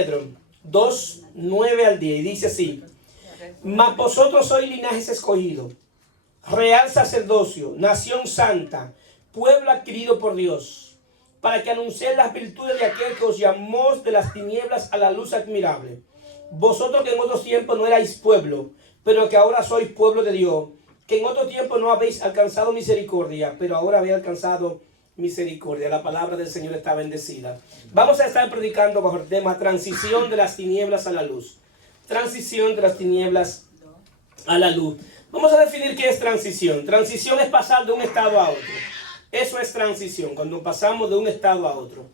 Pedro 2, 9 al 10, y dice así: mas vosotros sois linaje escogido, real sacerdocio, nación santa, pueblo adquirido por Dios, para que anunciéis las virtudes de aquel que os llamó de las tinieblas a la luz admirable. Vosotros que en otros tiempos no erais pueblo, pero que ahora sois pueblo de Dios, que en otro tiempo no habéis alcanzado misericordia, pero ahora habéis alcanzado misericordia. La palabra del Señor está bendecida. Vamos a estar predicando bajo el tema transición de las tinieblas a la luz. Transición de las tinieblas a la luz. Vamos a definir qué es transición. Transición es pasar de un estado a otro. Eso es transición, cuando pasamos de un estado a otro.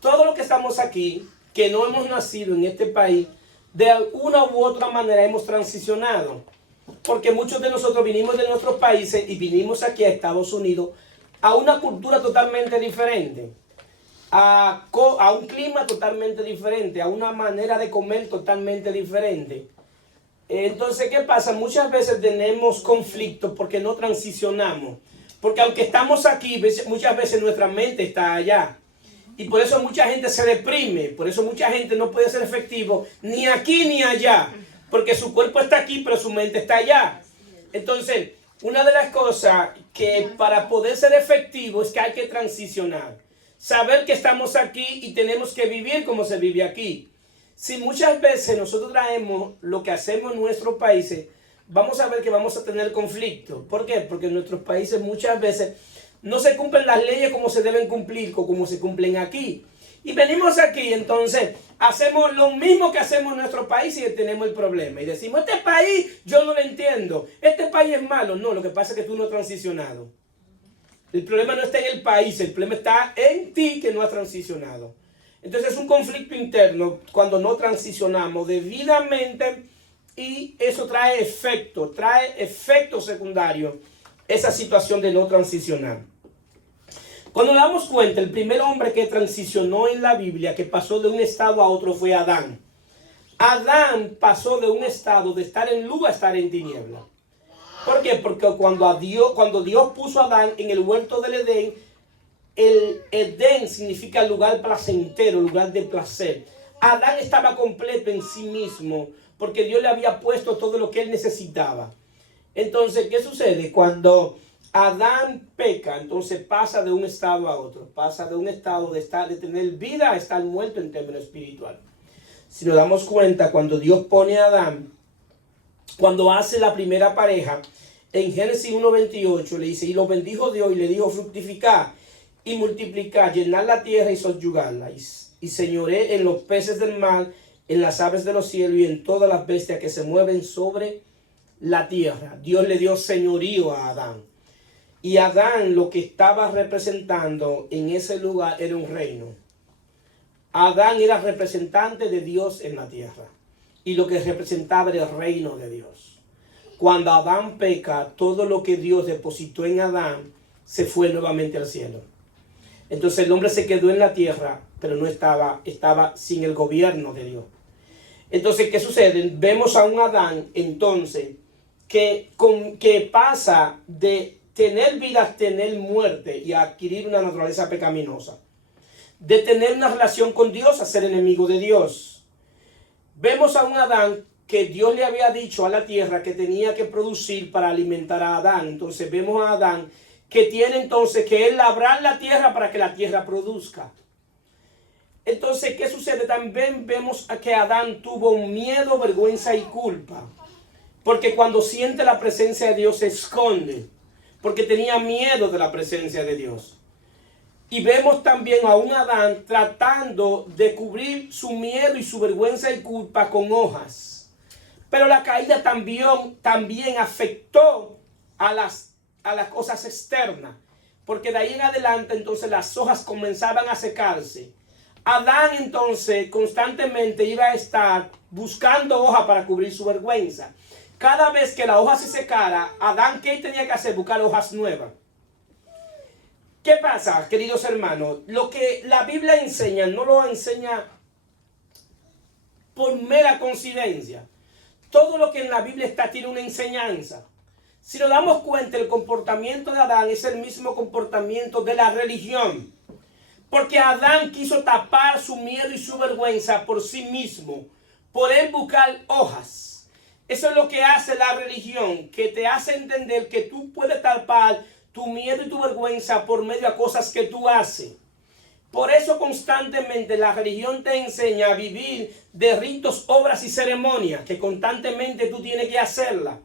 Todo lo que estamos aquí, que no hemos nacido en este país, de una u otra manera hemos transicionado. Porque muchos de nosotros vinimos de nuestros países y vinimos aquí a Estados Unidos a una cultura totalmente diferente, a un clima totalmente diferente, a una manera de comer totalmente diferente. Entonces, ¿qué pasa? Muchas veces tenemos conflictos porque no transicionamos. Porque aunque estamos aquí, muchas veces nuestra mente está allá. Y por eso mucha gente se deprime, por eso mucha gente no puede ser efectivo ni aquí ni allá. Porque su cuerpo está aquí, pero su mente está allá. Entonces, una de las cosas que para poder ser efectivo es que hay que transicionar. Saber que estamos aquí y tenemos que vivir como se vive aquí. Si muchas veces nosotros traemos lo que hacemos en nuestros países, vamos a ver que vamos a tener conflicto. ¿Por qué? Porque en nuestros países muchas veces no se cumplen las leyes como se deben cumplir, como se cumplen aquí. Y venimos aquí, entonces, hacemos lo mismo que hacemos en nuestro país y tenemos el problema. Y decimos, este país yo no lo entiendo, este país es malo. No, lo que pasa es que tú no has transicionado. El problema no está en el país, el problema está en ti que no has transicionado. Entonces es un conflicto interno cuando no transicionamos debidamente y eso trae efecto secundario, esa situación de no transicionar. Cuando nos damos cuenta, el primer hombre que transicionó en la Biblia, que pasó de un estado a otro, fue Adán. Adán pasó de un estado de estar en luz a estar en tiniebla. ¿Por qué? Porque cuando Dios puso a Adán en el huerto del Edén, el Edén significa lugar placentero, lugar de placer. Adán estaba completo en sí mismo, porque Dios le había puesto todo lo que él necesitaba. Entonces, ¿qué sucede? Cuando Adán peca, entonces pasa de un estado a otro. Pasa de un estado de tener vida a estar muerto en términos espirituales. Si nos damos cuenta, cuando Dios pone a Adán, cuando hace la primera pareja, en Génesis 1:28 le dice, y lo bendijo Dios y le dijo, fructificad y multiplicad, llenad la tierra y sobyugadla, y señoré en los peces del mar, en las aves de los cielos y en todas las bestias que se mueven sobre la tierra. Dios le dio señorío a Adán. Y Adán lo que estaba representando en ese lugar era un reino. Adán era representante de Dios en la tierra. Y lo que representaba era el reino de Dios. Cuando Adán peca, todo lo que Dios depositó en Adán se fue nuevamente al cielo. Entonces el hombre se quedó en la tierra, pero no estaba sin el gobierno de Dios. Entonces, ¿qué sucede? Vemos a un Adán, entonces, que pasa de tener vida a tener muerte y a adquirir una naturaleza pecaminosa. De tener una relación con Dios a ser enemigo de Dios. Vemos a un Adán que Dios le había dicho a la tierra que tenía que producir para alimentar a Adán. Entonces vemos a Adán que tiene entonces que él labrar la tierra para que la tierra produzca. Entonces, ¿qué sucede? También vemos que Adán tuvo miedo, vergüenza y culpa. Porque cuando siente la presencia de Dios se esconde. Porque tenía miedo de la presencia de Dios. Y vemos también a un Adán tratando de cubrir su miedo y su vergüenza y culpa con hojas. Pero la caída también afectó a las cosas externas. Porque de ahí en adelante entonces las hojas comenzaban a secarse. Adán entonces constantemente iba a estar buscando hoja para cubrir su vergüenza. Cada vez que la hoja se secara, Adán, ¿qué tenía que hacer? Buscar hojas nuevas. ¿Qué pasa, queridos hermanos? Lo que la Biblia enseña, no lo enseña por mera coincidencia. Todo lo que en la Biblia está tiene una enseñanza. Si nos damos cuenta, el comportamiento de Adán es el mismo comportamiento de la religión. Porque Adán quiso tapar su miedo y su vergüenza por sí mismo, por él buscar hojas. Eso es lo que hace la religión, que te hace entender que tú puedes tapar tu miedo y tu vergüenza por medio de cosas que tú haces. Por eso constantemente la religión te enseña a vivir de ritos, obras y ceremonias, que constantemente tú tienes que hacerla.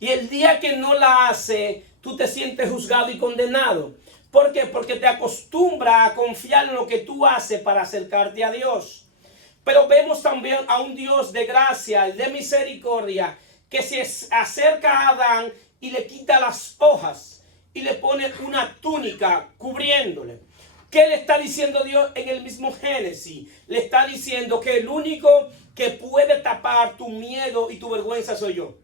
Y el día que no la haces, tú te sientes juzgado y condenado. ¿Por qué? Porque te acostumbra a confiar en lo que tú haces para acercarte a Dios. Pero vemos también a un Dios de gracia y de misericordia que se acerca a Adán y le quita las hojas y le pone una túnica cubriéndole. ¿Qué le está diciendo Dios en el mismo Génesis? Le está diciendo que el único que puede tapar tu miedo y tu vergüenza soy yo.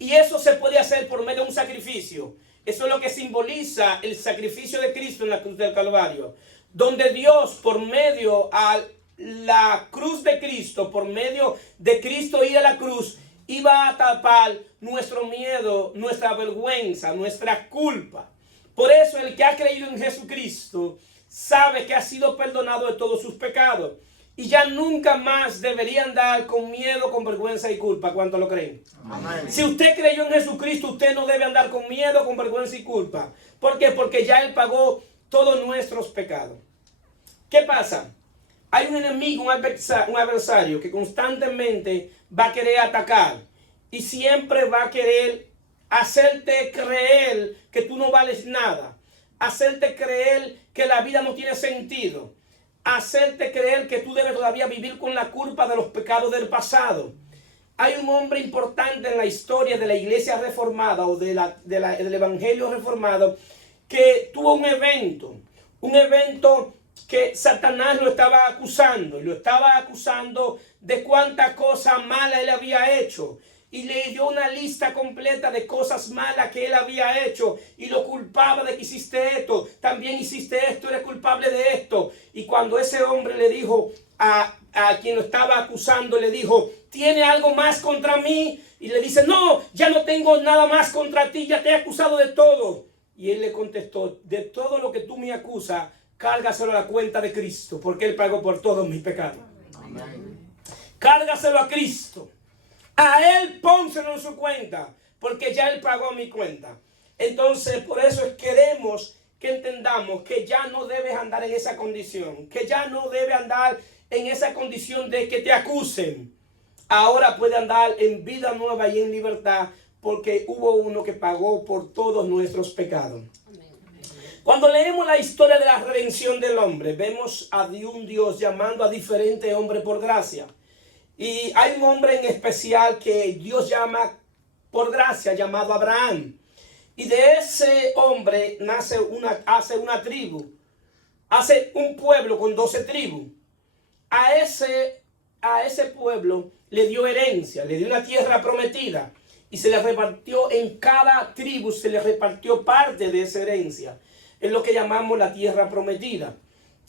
Y eso se puede hacer por medio de un sacrificio. Eso es lo que simboliza el sacrificio de Cristo en la cruz del Calvario. Donde Dios, por medio a la cruz de Cristo, por medio de Cristo ir a la cruz, iba a tapar nuestro miedo, nuestra vergüenza, nuestra culpa. Por eso el que ha creído en Jesucristo sabe que ha sido perdonado de todos sus pecados. Y ya nunca más debería andar con miedo, con vergüenza y culpa. ¿Cuánto lo creen? Amén. Si usted creyó en Jesucristo, usted no debe andar con miedo, con vergüenza y culpa. ¿Por qué? Porque ya Él pagó todos nuestros pecados. ¿Qué pasa? Hay un enemigo, un adversario que constantemente va a querer atacar. Y siempre va a querer hacerte creer que tú no vales nada. Hacerte creer que la vida no tiene sentido. Hacerte creer que tú debes todavía vivir con la culpa de los pecados del pasado. Hay un hombre importante en la historia de la iglesia reformada o del evangelio reformado que tuvo un evento que Satanás lo estaba acusando. Y lo estaba acusando de cuántas cosas malas él había hecho. Y le dio una lista completa de cosas malas que él había hecho. Y lo culpaba de que hiciste esto. También hiciste esto, eres culpable de esto. Y cuando ese hombre le dijo a quien lo estaba acusando, le dijo, ¿tiene algo más contra mí? Y le dice, no, ya no tengo nada más contra ti, ya te he acusado de todo. Y él le contestó, de todo lo que tú me acusas, cárgaselo a la cuenta de Cristo, porque Él pagó por todos mis pecados. Amén. Cárgaselo a Cristo. A Él pónselo en su cuenta, porque ya Él pagó mi cuenta. Entonces, por eso queremos que entendamos que ya no debes andar en esa condición, que ya no debes andar en esa condición de que te acusen. Ahora puede andar en vida nueva y en libertad, porque hubo uno que pagó por todos nuestros pecados. Cuando leemos la historia de la redención del hombre, vemos a un Dios llamando a diferentes hombres por gracia. Y hay un hombre en especial que Dios llama por gracia, llamado Abraham. Y de ese hombre hace una tribu, hace un pueblo con 12 tribus. A ese pueblo le dio herencia, le dio una tierra prometida. Y se le repartió en cada tribu, se le repartió parte de esa herencia. Es lo que llamamos la tierra prometida.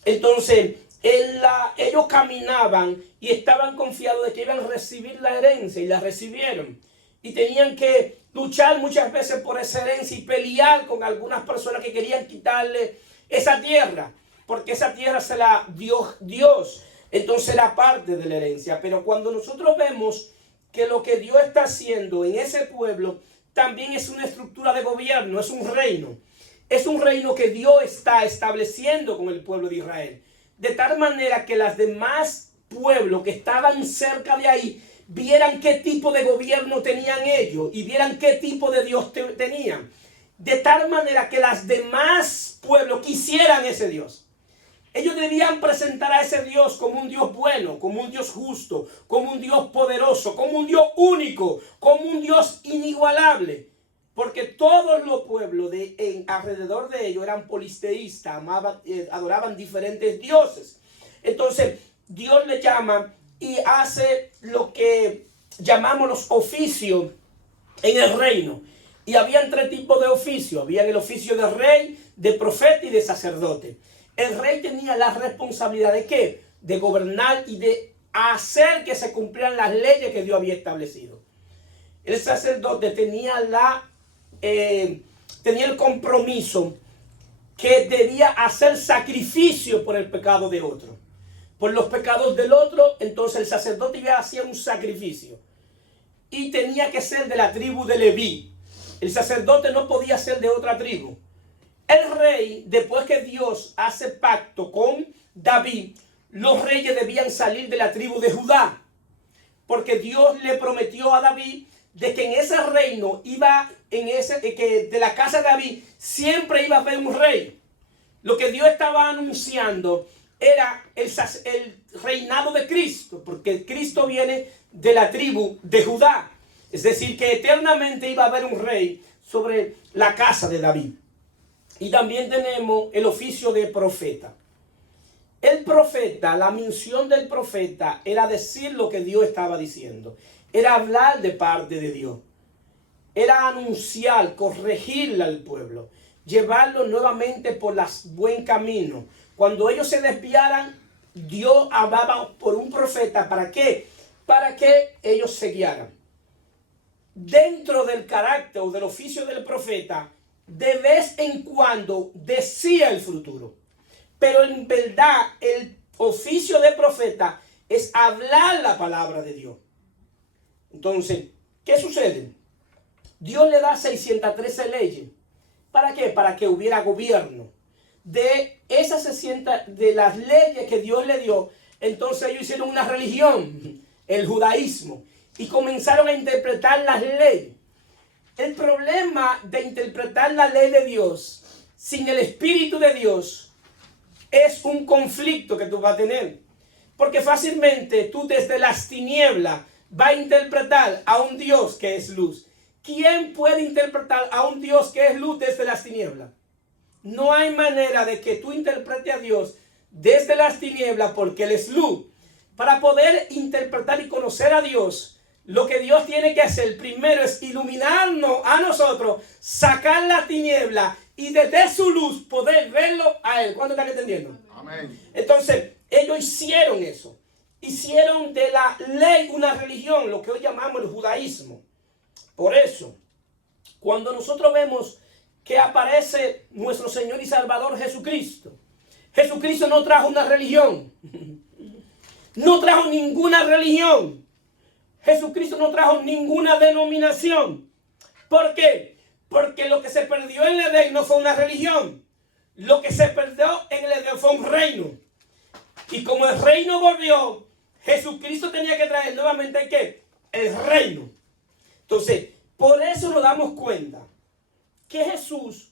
Entonces, ellos caminaban y estaban confiados de que iban a recibir la herencia y la recibieron. Y tenían que luchar muchas veces por esa herencia y pelear con algunas personas que querían quitarle esa tierra. Porque esa tierra se la dio Dios. Entonces era parte de la herencia. Pero cuando nosotros vemos que lo que Dios está haciendo en ese pueblo también es una estructura de gobierno, es un reino. Es un reino que Dios está estableciendo con el pueblo de Israel. De tal manera que las demás pueblos que estaban cerca de ahí vieran qué tipo de gobierno tenían ellos y vieran qué tipo de Dios tenían. De tal manera que las demás pueblos quisieran ese Dios. Ellos debían presentar a ese Dios como un Dios bueno, como un Dios justo, como un Dios poderoso, como un Dios único, como un Dios inigualable. Porque todos los pueblos alrededor de ellos eran polisteístas, adoraban diferentes dioses. Entonces, Dios le llama y hace lo que llamamos los oficios en el reino. Y habían 3 tipos de oficios. Había el oficio de rey, de profeta y de sacerdote. El rey tenía la responsabilidad de ¿qué? De gobernar y de hacer que se cumplieran las leyes que Dios había establecido. El sacerdote tenía el compromiso que debía hacer sacrificio por el pecado de otro. Por los pecados del otro, entonces el sacerdote iba a hacer un sacrificio. Y tenía que ser de la tribu de Leví. El sacerdote no podía ser de otra tribu. El rey, después que Dios hace pacto con David, los reyes debían salir de la tribu de Judá. Porque Dios le prometió a David de que en ese reino que de la casa de David siempre iba a haber un rey. Lo que Dios estaba anunciando era el reinado de Cristo, porque Cristo viene de la tribu de Judá. Es decir, que eternamente iba a haber un rey sobre la casa de David. Y también tenemos el oficio de profeta. El profeta, la misión del profeta era decir lo que Dios estaba diciendo. Era hablar de parte de Dios. Era anunciar, corregirle al pueblo. Llevarlo nuevamente por buen camino. Cuando ellos se desviaran, Dios hablaba por un profeta. ¿Para qué? Para que ellos se guiaran. Dentro del carácter o del oficio del profeta, de vez en cuando decía el futuro. Pero en verdad, el oficio de profeta es hablar la palabra de Dios. Entonces, ¿qué sucede? Dios le da 613 leyes. ¿Para qué? Para que hubiera gobierno. De de las leyes que Dios le dio, entonces ellos hicieron una religión, el judaísmo, y comenzaron a interpretar las leyes. El problema de interpretar la ley de Dios sin el Espíritu de Dios es un conflicto que tú vas a tener. Porque fácilmente tú desde las tinieblas vas a interpretar a un Dios que es luz. ¿Quién puede interpretar a un Dios que es luz desde las tinieblas? No hay manera de que tú interpretes a Dios desde las tinieblas porque Él es luz. Para poder interpretar y conocer a Dios, lo que Dios tiene que hacer primero es iluminarnos a nosotros, sacar la tiniebla y desde su luz poder verlo a Él. ¿Cuánto están entendiendo? Amén. Entonces, ellos hicieron eso. Hicieron de la ley una religión, lo que hoy llamamos el judaísmo. Por eso, cuando nosotros vemos que aparece nuestro Señor y Salvador Jesucristo, Jesucristo no trajo una religión. No trajo ninguna religión. Jesucristo no trajo ninguna denominación. ¿Por qué? Porque lo que se perdió en el Edén no fue una religión. Lo que se perdió en el Edén fue un reino. Y como el reino volvió, Jesucristo tenía que traer nuevamente ¿qué? El reino. Entonces, por eso nos damos cuenta que Jesús,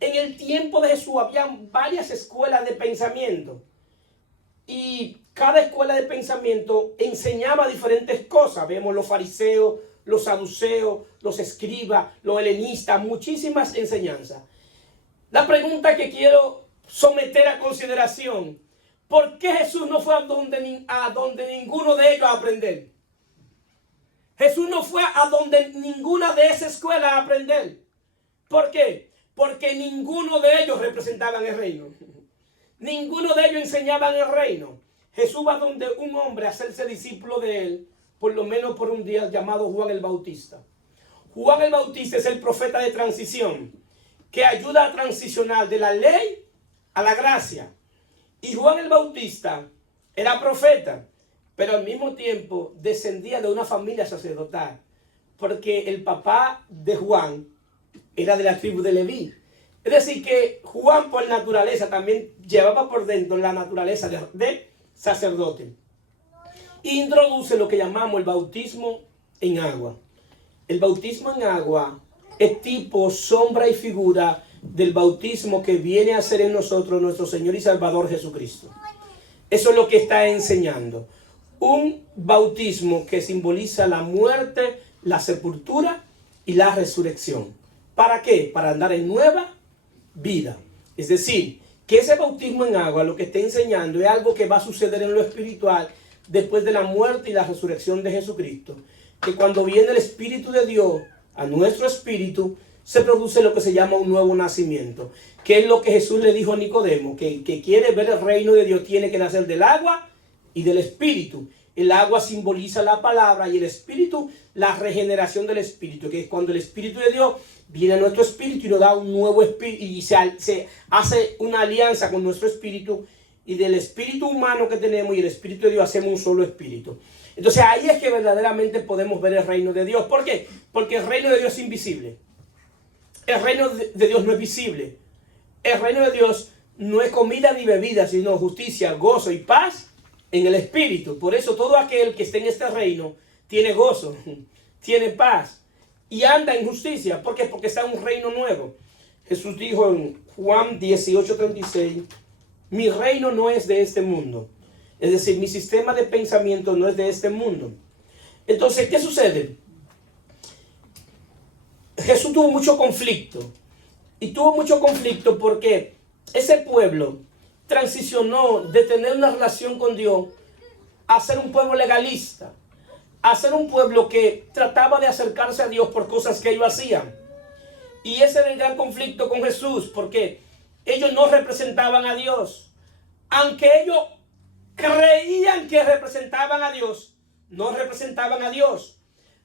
en el tiempo de Jesús, había varias escuelas de pensamiento. Y cada escuela de pensamiento enseñaba diferentes cosas. Vemos los fariseos, los saduceos, los escribas, los helenistas, muchísimas enseñanzas. La pregunta que quiero someter a consideración: ¿por qué Jesús no fue a donde ninguno de ellos a aprender? Jesús no fue a donde ninguna de esas escuelas a aprender. ¿Por qué? Porque ninguno de ellos representaban el reino. Ninguno de ellos enseñaban el reino. Jesús va donde un hombre a hacerse discípulo de él, por lo menos por un día, llamado Juan el Bautista. Juan el Bautista es el profeta de transición, que ayuda a transicionar de la ley a la gracia. Y Juan el Bautista era profeta, pero al mismo tiempo descendía de una familia sacerdotal, porque el papá de Juan era de la tribu de Leví. Es decir, que Juan por naturaleza también llevaba por dentro la naturaleza de sacerdote. Introduce lo que llamamos el bautismo en agua. El bautismo en agua es tipo, sombra y figura del bautismo que viene a ser en nosotros nuestro Señor y Salvador Jesucristo. Eso es lo que está enseñando. Un bautismo que simboliza la muerte, la sepultura y la resurrección. ¿Para qué? Para andar en nueva vida. Es decir, que ese bautismo en agua lo que está enseñando es algo que va a suceder en lo espiritual después de la muerte y la resurrección de Jesucristo. Que cuando viene el Espíritu de Dios a nuestro espíritu, se produce lo que se llama un nuevo nacimiento. Que es lo que Jesús le dijo a Nicodemo, que quiere ver el reino de Dios tiene que nacer del agua y del Espíritu. El agua simboliza la palabra y el espíritu, la regeneración del espíritu, que es cuando el espíritu de Dios viene a nuestro espíritu y nos da un nuevo espíritu y se hace una alianza con nuestro espíritu, y del espíritu humano que tenemos y el espíritu de Dios hacemos un solo espíritu. Entonces ahí es que verdaderamente podemos ver el reino de Dios. ¿Por qué? Porque el reino de Dios es invisible. El reino de Dios no es visible. El reino de Dios no es comida ni bebida, sino justicia, gozo y paz en el espíritu. Por eso todo aquel que esté en este reino tiene gozo, tiene paz y anda en justicia. ¿Por qué? Porque está en un reino nuevo. Jesús dijo en Juan 18:36, mi reino no es de este mundo. Es decir, mi sistema de pensamiento no es de este mundo. Entonces, ¿qué sucede? Jesús tuvo mucho conflicto. Y tuvo mucho conflicto porque ese pueblo transicionó de tener una relación con Dios a ser un pueblo legalista, a ser un pueblo que trataba de acercarse a Dios por cosas que ellos hacían. Y ese era el gran conflicto con Jesús, porque ellos no representaban a Dios. Aunque ellos creían que representaban a Dios, no representaban a Dios.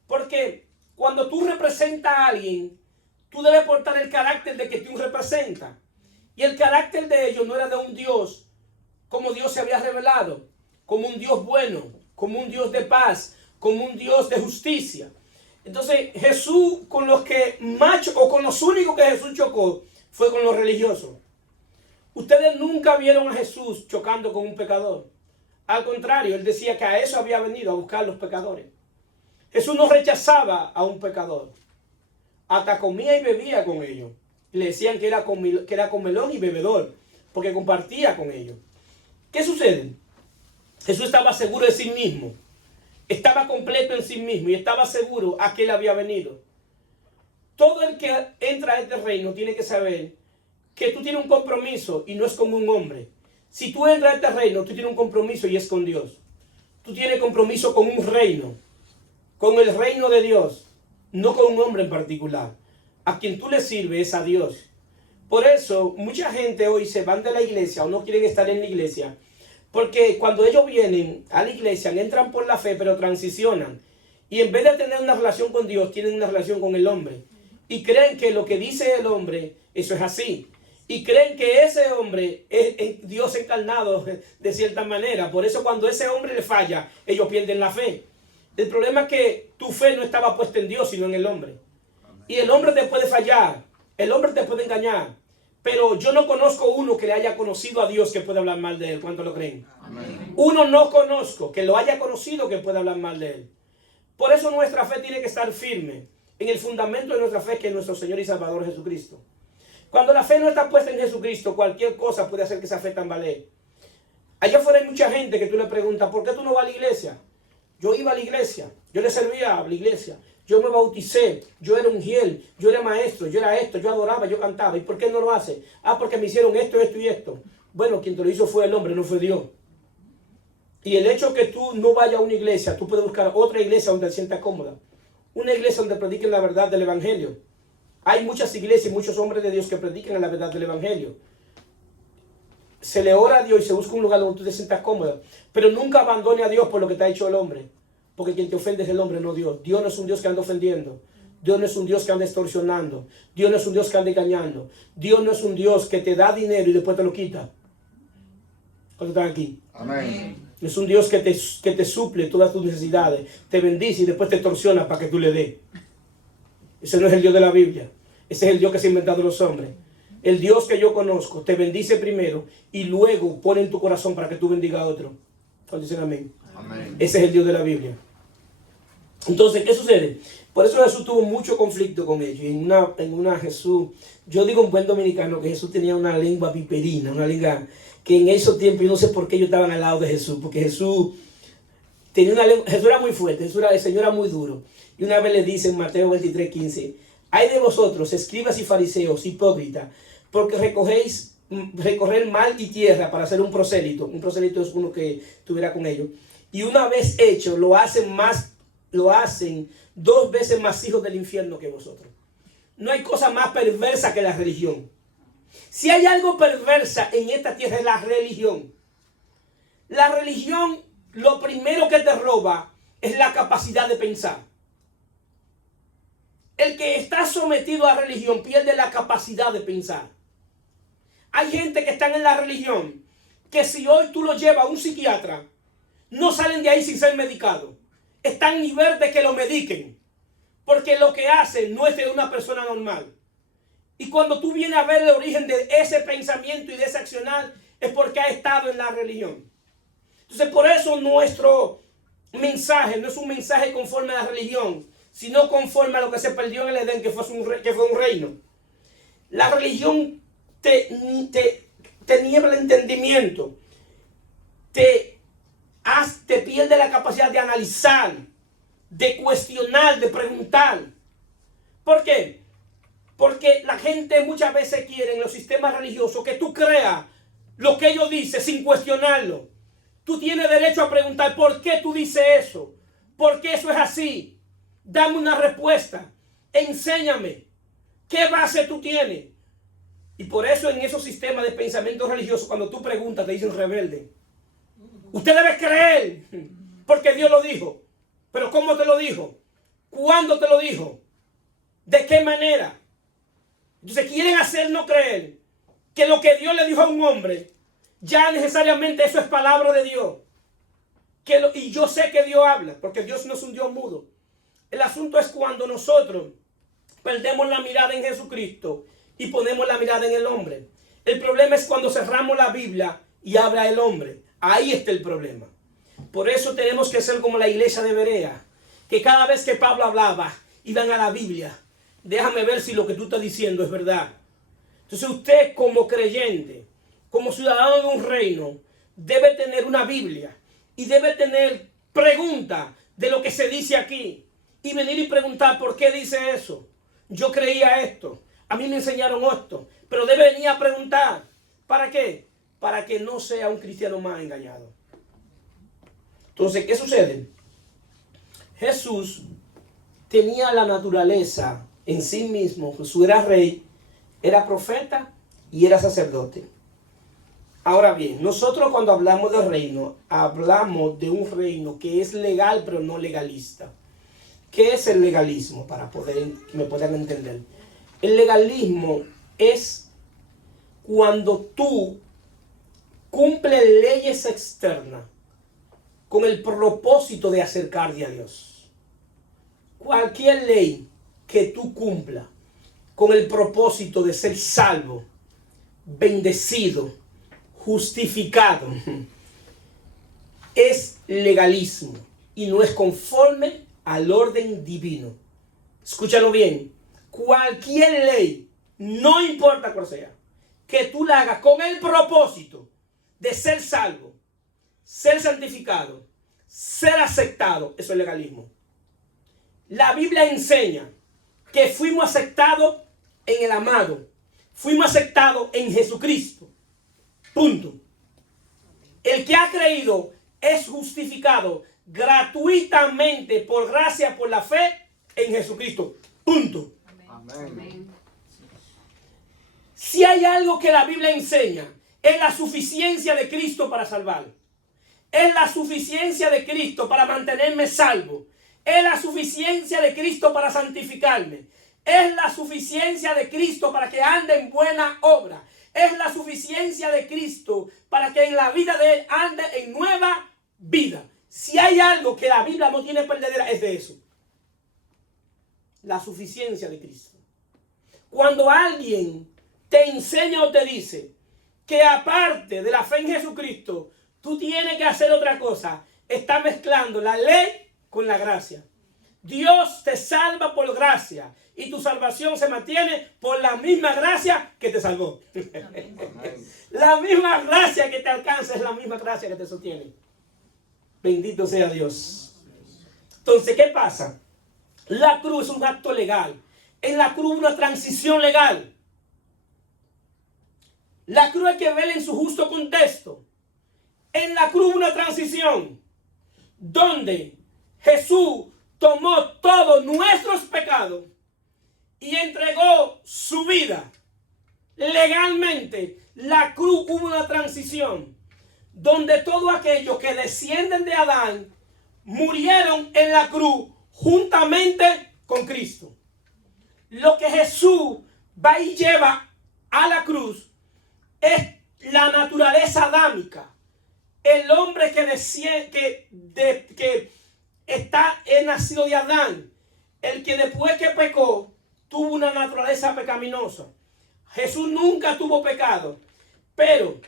Porque cuando tú representas a alguien, tú debes portar el carácter de que tú representas. Y el carácter de ellos no era de un Dios como Dios se había revelado, como un Dios bueno, como un Dios de paz, como un Dios de justicia. Entonces Jesús con los únicos que Jesús chocó fue con los religiosos. Ustedes nunca vieron a Jesús chocando con un pecador. Al contrario, él decía que a eso había venido, a buscar a los pecadores. Jesús no rechazaba a un pecador. Hasta comía y bebía con ellos. Le decían que era comelón y bebedor, porque compartía con ellos. ¿Qué sucede? Jesús estaba seguro de sí mismo. Estaba completo en sí mismo y estaba seguro a que él había venido. Todo el que entra a este reino tiene que saber que tú tienes un compromiso y no es con un hombre. Si tú entras a este reino, tú tienes un compromiso y es con Dios. Tú tienes compromiso con un reino, con el reino de Dios, no con un hombre en particular. A quien tú le sirves es a Dios. Por eso mucha gente hoy se van de la iglesia o no quieren estar en la iglesia, porque cuando ellos vienen a la iglesia entran por la fe pero transicionan, y en vez de tener una relación con Dios tienen una relación con el hombre y creen que lo que dice el hombre eso es así, y creen que ese hombre es Dios encarnado de cierta manera. Por eso cuando ese hombre le falla, ellos pierden la fe. El problema es que tu fe no estaba puesta en Dios sino en el hombre. Y el hombre te puede fallar, el hombre te puede engañar, pero yo no conozco uno que le haya conocido a Dios que pueda hablar mal de él. ¿Cuánto lo creen? Amén. Uno no conozco que lo haya conocido que pueda hablar mal de él. Por eso nuestra fe tiene que estar firme en el fundamento de nuestra fe, que es nuestro Señor y Salvador Jesucristo. Cuando la fe no está puesta en Jesucristo, cualquier cosa puede hacer que esa fe tambalee. Allá afuera hay mucha gente que tú le preguntas, ¿por qué tú no vas a la iglesia? Yo iba a la iglesia, yo le servía a la iglesia, yo me bauticé, yo era ungiel, yo era maestro, yo era esto, yo adoraba, yo cantaba. ¿Y por qué no lo hace? Porque me hicieron esto, esto y esto. Bueno, quien te lo hizo fue el hombre, no fue Dios. Y el hecho que tú no vayas a una iglesia, tú puedes buscar otra iglesia donde te sientas cómoda. Una iglesia donde prediquen la verdad del evangelio. Hay muchas iglesias y muchos hombres de Dios que predican la verdad del evangelio. Se le ora a Dios y se busca un lugar donde tú te sientas cómoda. Pero nunca abandone a Dios por lo que te ha hecho el hombre. Porque quien te ofende es el hombre, no Dios. Dios no es un Dios que anda ofendiendo. Dios no es un Dios que anda extorsionando. Dios no es un Dios que anda engañando. Dios no es un Dios que te da dinero y después te lo quita. ¿Cuántos están aquí? Amén. Es un Dios que te suple todas tus necesidades. Te bendice y después te extorsiona para que tú le des. Ese no es el Dios de la Biblia. Ese es el Dios que se ha inventado los hombres. El Dios que yo conozco te bendice primero y luego pone en tu corazón para que tú bendiga a otro. ¿Cuántos dicen amén? Amén. Ese es el Dios de la Biblia. Entonces, ¿qué sucede? Por eso Jesús tuvo mucho conflicto con ellos. En una Jesús, yo digo en buen dominicano que Jesús tenía una lengua viperina, una lengua que en esos tiempos, yo no sé por qué ellos estaban al lado de Jesús, porque Jesús tenía una lengua, Jesús era muy fuerte, el Señor era muy duro. Y una vez le dice en Mateo 23:15, ay de vosotros, escribas y fariseos, hipócritas, porque recorrer mar y tierra para hacer un prosélito. Un prosélito es uno que estuviera con ellos. Y una vez hecho, lo hacen 2 veces más hijos del infierno que vosotros. No hay cosa más perversa que la religión. Si hay algo perversa en esta tierra es la religión. La religión lo primero que te roba es la capacidad de pensar. El que está sometido a religión pierde la capacidad de pensar. Hay gente que están en la religión que si hoy tú lo llevas a un psiquiatra, no salen de ahí sin ser medicados. Están en nivel de que lo mediquen. Porque lo que hacen no es de una persona normal. Y cuando tú vienes a ver el origen de ese pensamiento y de ese accionar, es porque ha estado en la religión. Entonces, por eso nuestro mensaje no es un mensaje conforme a la religión, sino conforme a lo que se perdió en el Edén, que fue un reino. La religión te niebla el entendimiento, te pierde la capacidad de analizar, de cuestionar, de preguntar. ¿Por qué? Porque la gente muchas veces quiere en los sistemas religiosos que tú creas lo que ellos dicen sin cuestionarlo. Tú tienes derecho a preguntar por qué tú dices eso, por qué eso es así. Dame una respuesta, enséñame qué base tú tienes. Y por eso en esos sistemas de pensamiento religioso, cuando tú preguntas, te dicen rebelde. Usted debe creer, porque Dios lo dijo. Pero ¿cómo te lo dijo? ¿Cuándo te lo dijo? ¿De qué manera? Entonces quieren hacernos creer que lo que Dios le dijo a un hombre, ya necesariamente eso es palabra de Dios. Y yo sé que Dios habla, porque Dios no es un Dios mudo. El asunto es cuando nosotros perdemos la mirada en Jesucristo y ponemos la mirada en el hombre. El problema es cuando cerramos la Biblia y habla el hombre. Ahí está el problema. Por eso tenemos que ser como la iglesia de Berea, que cada vez que Pablo hablaba, iban a la Biblia. Déjame ver si lo que tú estás diciendo es verdad. Entonces usted como creyente, como ciudadano de un reino, debe tener una Biblia y debe tener preguntas de lo que se dice aquí. Y venir y preguntar por qué dice eso. Yo creía esto, a mí me enseñaron esto, pero debe venir a preguntar. ¿Para qué? Para que no sea un cristiano más engañado. Entonces, ¿qué sucede? Jesús tenía la naturaleza en sí mismo. Jesús era rey, era profeta y era sacerdote. Ahora bien, nosotros cuando hablamos de reino, hablamos de un reino que es legal pero no legalista. ¿Qué es el legalismo? Para que me puedan entender. El legalismo es cuando tú cumples leyes externas con el propósito de acercarte a Dios. Cualquier ley que tú cumplas con el propósito de ser salvo, bendecido, justificado, es legalismo y no es conforme al orden divino. Escúchalo bien. Cualquier ley, no importa cuál sea, que tú la hagas con el propósito de ser salvo, ser santificado, ser aceptado, eso es legalismo. La Biblia enseña que fuimos aceptados en el amado, fuimos aceptados en Jesucristo. Punto. El que ha creído es justificado gratuitamente por gracia, por la fe en Jesucristo. Punto. Amén. Si hay algo que la Biblia enseña, es la suficiencia de Cristo para salvar. Es la suficiencia de Cristo para mantenerme salvo. Es la suficiencia de Cristo para santificarme. Es la suficiencia de Cristo para que ande en buena obra. Es la suficiencia de Cristo para que en la vida de Él ande en nueva vida. Si hay algo que la Biblia no tiene perdedera, es de eso. La suficiencia de Cristo. Cuando alguien te enseña o te dice que aparte de la fe en Jesucristo, tú tienes que hacer otra cosa, está mezclando la ley con la gracia. Dios te salva por gracia y tu salvación se mantiene por la misma gracia que te salvó. La misma gracia que te alcanza es la misma gracia que te sostiene. Bendito sea Dios. Entonces, ¿qué pasa? La cruz es un acto legal. En la cruz una transición legal. La cruz hay que verla en su justo contexto. En la cruz una transición donde Jesús tomó todos nuestros pecados y entregó su vida. Legalmente, la cruz hubo una transición donde todos aquellos que descienden de Adán murieron en la cruz juntamente con Cristo. Lo que Jesús va y lleva a la cruz es la naturaleza adámica. El hombre que es nacido de Adán, el que después que pecó tuvo una naturaleza pecaminosa. Jesús nunca tuvo pecado, pero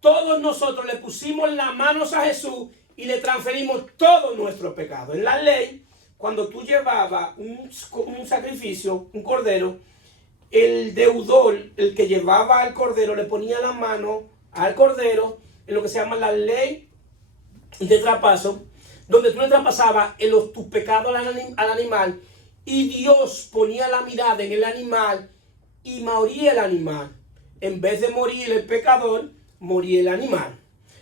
todos nosotros le pusimos las manos a Jesús y le transferimos todos nuestros pecados. En la ley, cuando tú llevabas un sacrificio, un cordero, el deudor, el que llevaba al cordero, le ponía la mano al cordero en lo que se llama la ley de traspaso, donde tú le traspasabas tus pecados al animal, y Dios ponía la mirada en el animal y moría el animal. En vez de morir el pecador, moría el animal.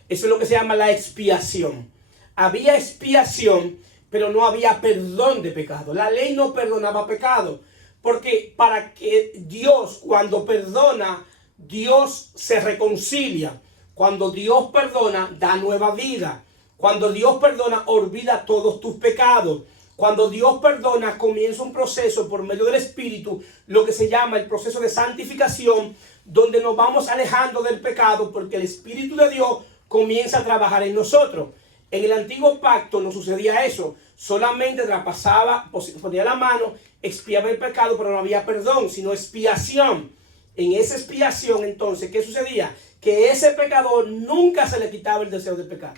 Eso es lo que se llama la expiación. Había expiación, pero no había perdón de pecado. La ley no perdonaba pecado, porque para que Dios, cuando perdona, Dios se reconcilia. Cuando Dios perdona, da nueva vida. Cuando Dios perdona, olvida todos tus pecados. Cuando Dios perdona, comienza un proceso por medio del Espíritu, lo que se llama el proceso de santificación, donde nos vamos alejando del pecado, porque el Espíritu de Dios comienza a trabajar en nosotros. En el antiguo pacto no sucedía eso. Solamente traspasaba, ponía la mano, expiaba el pecado, pero no había perdón, sino expiación. En esa expiación, entonces, ¿qué sucedía? Que ese pecador nunca se le quitaba el deseo de pecar.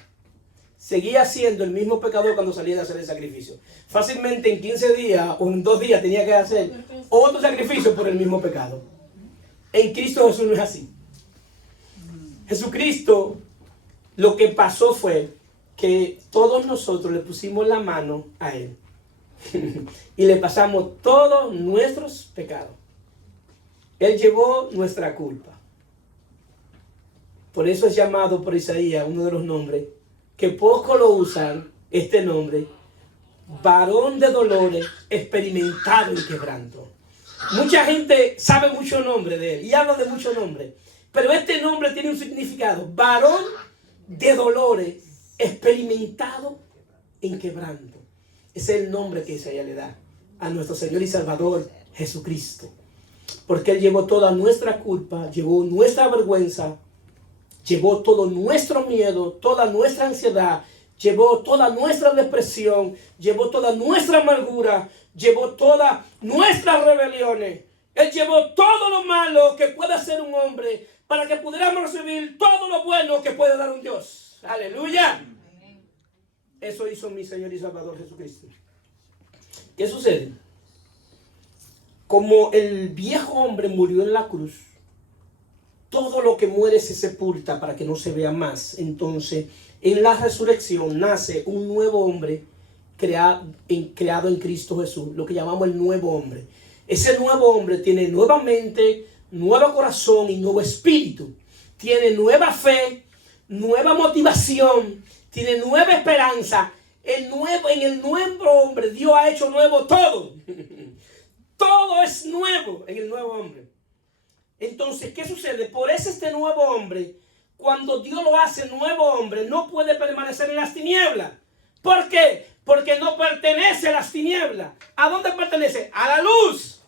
Seguía siendo el mismo pecador cuando salía de hacer el sacrificio. Fácilmente en 15 días o en 2 días tenía que hacer otro sacrificio por el mismo pecado. En Cristo Jesús no es así. Jesucristo, lo que pasó fue que todos nosotros le pusimos la mano a Él y le pasamos todos nuestros pecados. Él llevó nuestra culpa. Por eso es llamado por Isaías, uno de los nombres, que poco lo usan, este nombre, varón de dolores, experimentado en quebranto. Mucha gente sabe mucho nombre de él y habla de muchos nombres, pero este nombre tiene un significado: varón de dolores, experimentado en quebranto. Ese es el nombre que Isaías le da a nuestro Señor y Salvador Jesucristo, porque Él llevó toda nuestra culpa, llevó nuestra vergüenza, llevó todo nuestro miedo, toda nuestra ansiedad, llevó toda nuestra depresión, llevó toda nuestra amargura, llevó todas nuestras rebeliones. Él llevó todo lo malo que puede hacer un hombre para que pudiéramos recibir todo lo bueno que puede dar un Dios. ¡Aleluya! Eso hizo mi Señor y Salvador Jesucristo. ¿Qué sucede? Como el viejo hombre murió en la cruz, todo lo que muere se sepulta para que no se vea más. Entonces, en la resurrección nace un nuevo hombre creado en Cristo Jesús, lo que llamamos el nuevo hombre. Ese nuevo hombre tiene nueva mente, nuevo corazón y nuevo espíritu. Tiene nueva fe, nueva motivación, tiene nueva esperanza. En el nuevo hombre Dios ha hecho nuevo todo. Todo es nuevo en el nuevo hombre. Entonces, ¿qué sucede? Por eso este nuevo hombre, cuando Dios lo hace nuevo hombre, no puede permanecer en las tinieblas. ¿Por qué? Porque no pertenece a las tinieblas. ¿A dónde pertenece? A la luz.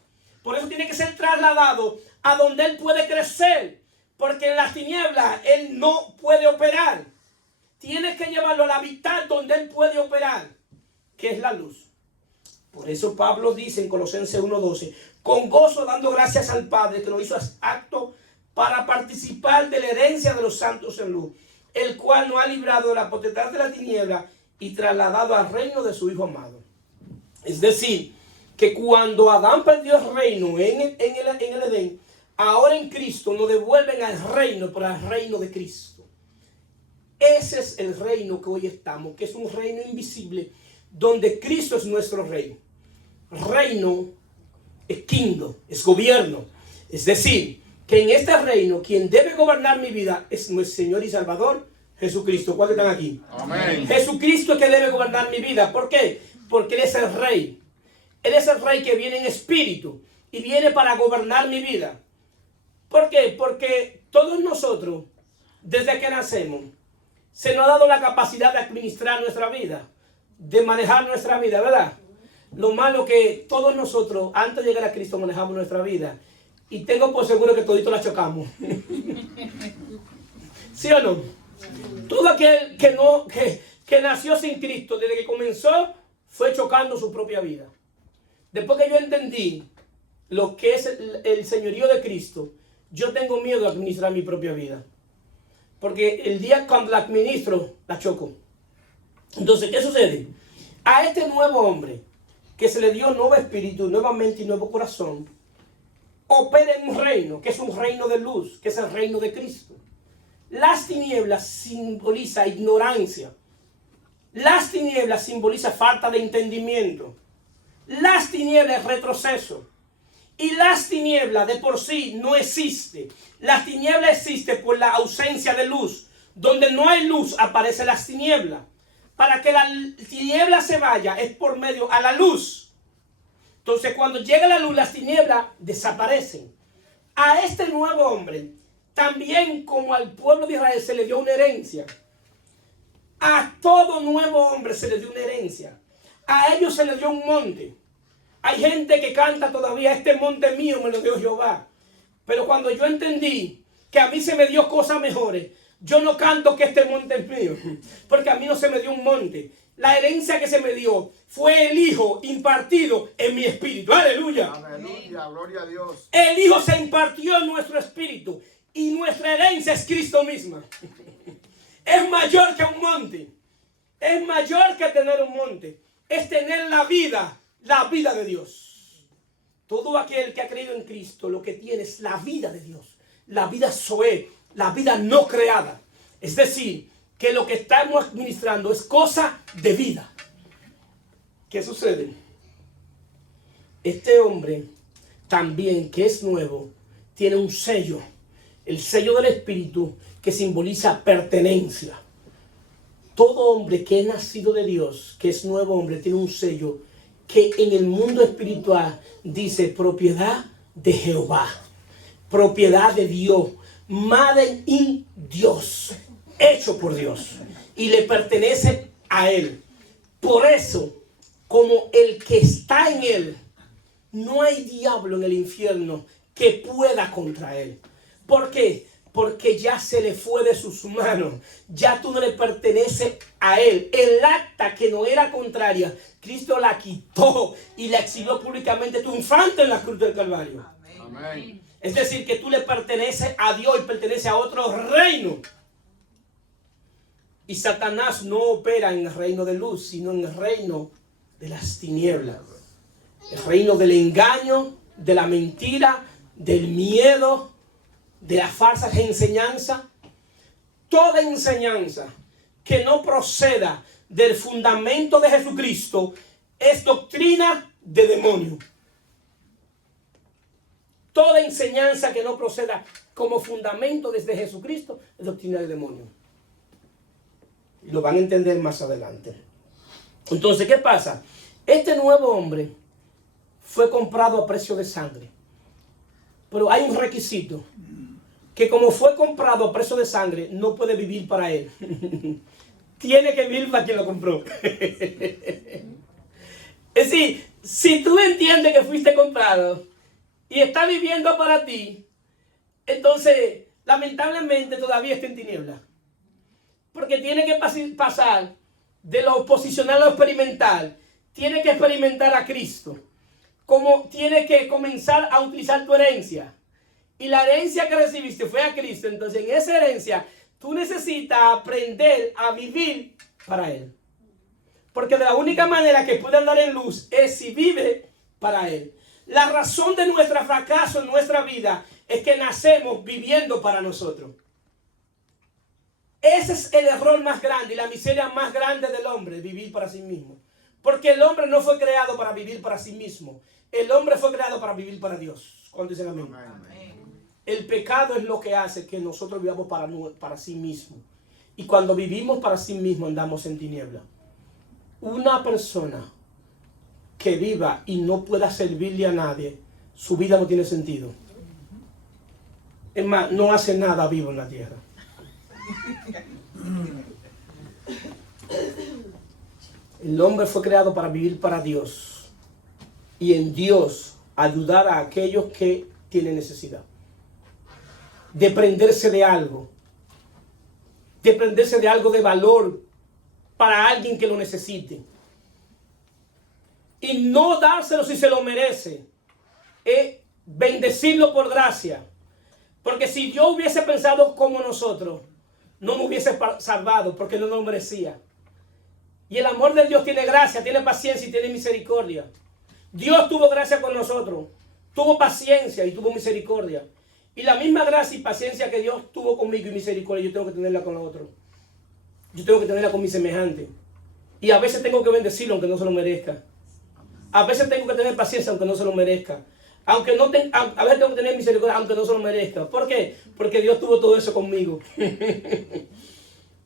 Por eso tiene que ser trasladado a donde Él puede crecer. Porque en las tinieblas Él no puede operar. Tiene que llevarlo al hábitat donde Él puede operar, que es la luz. Por eso Pablo dice en Colosenses 1:12, con gozo dando gracias al Padre que nos hizo apto para participar de la herencia de los santos en luz, el cual nos ha librado de la potestad de la tiniebla y trasladado al reino de su Hijo amado. Es decir, que cuando Adán perdió el reino en el Edén, ahora en Cristo nos devuelven al reino, pero al reino de Cristo. Ese es el reino que hoy estamos, que es un reino invisible, donde Cristo es nuestro rey. Reino es kingdom, es gobierno. Es decir, que en este reino quien debe gobernar mi vida es nuestro Señor y Salvador Jesucristo. ¿Cuántos están aquí? Amén. Jesucristo es que debe gobernar mi vida. ¿Por qué? Porque Él es el rey. Él es el rey que viene en espíritu y viene para gobernar mi vida. ¿Por qué? Porque todos nosotros, desde que nacemos, se nos ha dado la capacidad de administrar nuestra vida, de manejar nuestra vida, ¿verdad? Lo malo que todos nosotros, antes de llegar a Cristo, manejamos nuestra vida. Y tengo por seguro que todito la chocamos. ¿Sí o no? Todo aquel que nació sin Cristo, desde que comenzó, fue chocando su propia vida. Después que yo entendí lo que es el señorío de Cristo, yo tengo miedo de administrar mi propia vida. Porque el día cuando la administro, la choco. Entonces, ¿qué sucede? A este nuevo hombre, que se le dio nuevo espíritu, nueva mente y nuevo corazón, opera en un reino, que es un reino de luz, que es el reino de Cristo. Las tinieblas simboliza ignorancia. Las tinieblas simboliza falta de entendimiento. Las tinieblas es retroceso. Y las tinieblas de por sí no existe. Las tinieblas existen por la ausencia de luz. Donde no hay luz aparecen las tinieblas. Para que la tiniebla se vaya es por medio a la luz. Entonces cuando llega la luz, las tinieblas desaparecen. A este nuevo hombre, también como al pueblo de Israel se le dio una herencia. A todo nuevo hombre se le dio una herencia. A ellos se les dio un monte. Hay gente que canta todavía, este monte mío me lo dio Jehová. Pero cuando yo entendí que a mí se me dio cosas mejores, yo no canto que este monte es mío, porque a mí no se me dio un monte. La herencia que se me dio fue el Hijo impartido en mi espíritu. Aleluya. Aleluya, gloria a Dios. El Hijo se impartió en nuestro espíritu y nuestra herencia es Cristo misma. Es mayor que un monte. Es mayor que tener un monte. Es tener la vida de Dios. Todo aquel que ha creído en Cristo lo que tiene es la vida de Dios. La vida Zoé, la vida no creada. Es decir, que lo que estamos administrando es cosa de vida. ¿Qué sucede? Este hombre también, que es nuevo, tiene un sello. El sello del Espíritu, que simboliza pertenencia. Todo hombre que es nacido de Dios, que es nuevo hombre, tiene un sello que en el mundo espiritual dice propiedad de Jehová, propiedad de Dios, made in Dios, hecho por Dios, y le pertenece a Él. Por eso, como el que está en Él, no hay diablo en el infierno que pueda contra Él. ¿Por qué? Porque ya se le fue de sus manos. Ya tú no le perteneces a Él. El acta que no era contraria, Cristo la quitó y la exhibió públicamente triunfante en la cruz del Calvario. Amén. Es decir, que tú le perteneces a Dios y perteneces a otro reino. Y Satanás no opera en el reino de luz, sino en el reino de las tinieblas. El reino del engaño, de la mentira, del miedo, de las falsas enseñanzas. Toda enseñanza que no proceda del fundamento de Jesucristo es doctrina de demonio. Toda enseñanza que no proceda como fundamento desde Jesucristo es doctrina de demonio. Y lo van a entender más adelante. Entonces, ¿qué pasa? Este nuevo hombre fue comprado a precio de sangre. Pero hay un requisito. Que como fue comprado a precio de sangre, no puede vivir para él. Tiene que vivir para quien lo compró. Es decir, si tú entiendes que fuiste comprado y está viviendo para ti, entonces lamentablemente todavía está en tinieblas. Porque tiene que pasar de lo posicional a lo experimental. Tiene que experimentar a Cristo. Como tiene que comenzar a utilizar tu herencia. Y la herencia que recibiste fue a Cristo. Entonces en esa herencia tú necesitas aprender a vivir para Él. Porque de la única manera que puede andar en luz es si vive para Él. La razón de nuestro fracaso en nuestra vida es que nacemos viviendo para nosotros. Ese es el error más grande y la miseria más grande del hombre, vivir para sí mismo. Porque el hombre no fue creado para vivir para sí mismo. El hombre fue creado para vivir para Dios. ¿Cuántos dicen amén? Amén. El pecado es lo que hace que nosotros vivamos para sí mismos. Y cuando vivimos para sí mismos andamos en tinieblas. Una persona que viva y no pueda servirle a nadie, su vida no tiene sentido. Es más, no hace nada vivo en la tierra. El hombre fue creado para vivir para Dios y en Dios ayudar a aquellos que tienen necesidad. Desprenderse de algo. Desprenderse de algo de valor para alguien que lo necesite. Y no dárselo si se lo merece. Bendecirlo por gracia. Porque si yo hubiese pensado como nosotros, no me hubiese salvado porque no lo merecía. Y el amor de Dios tiene gracia, tiene paciencia y tiene misericordia. Dios tuvo gracia con nosotros, tuvo paciencia y tuvo misericordia. Y la misma gracia y paciencia que Dios tuvo conmigo y misericordia, yo tengo que tenerla con los otros. Yo tengo que tenerla con mi semejante. Y a veces tengo que bendecirlo aunque no se lo merezca. A veces tengo que tener paciencia aunque no se lo merezca. A veces tengo que tener misericordia aunque no se lo merezca. ¿Por qué? Porque Dios tuvo todo eso conmigo.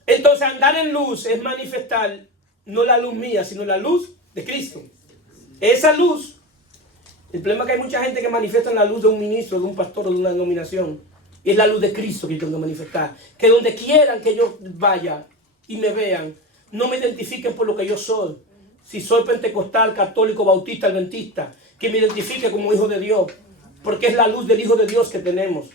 Entonces andar en luz es manifestar no la luz mía, sino la luz de Cristo. Esa luz. El problema es que hay mucha gente que manifiesta la luz de un ministro, de un pastor o de una denominación. Y es la luz de Cristo que yo tengo que manifestar. Que donde quieran que yo vaya y me vean, no me identifiquen por lo que yo soy. Si soy pentecostal, católico, bautista, adventista, que me identifique como hijo de Dios. Porque es la luz del Hijo de Dios que tenemos.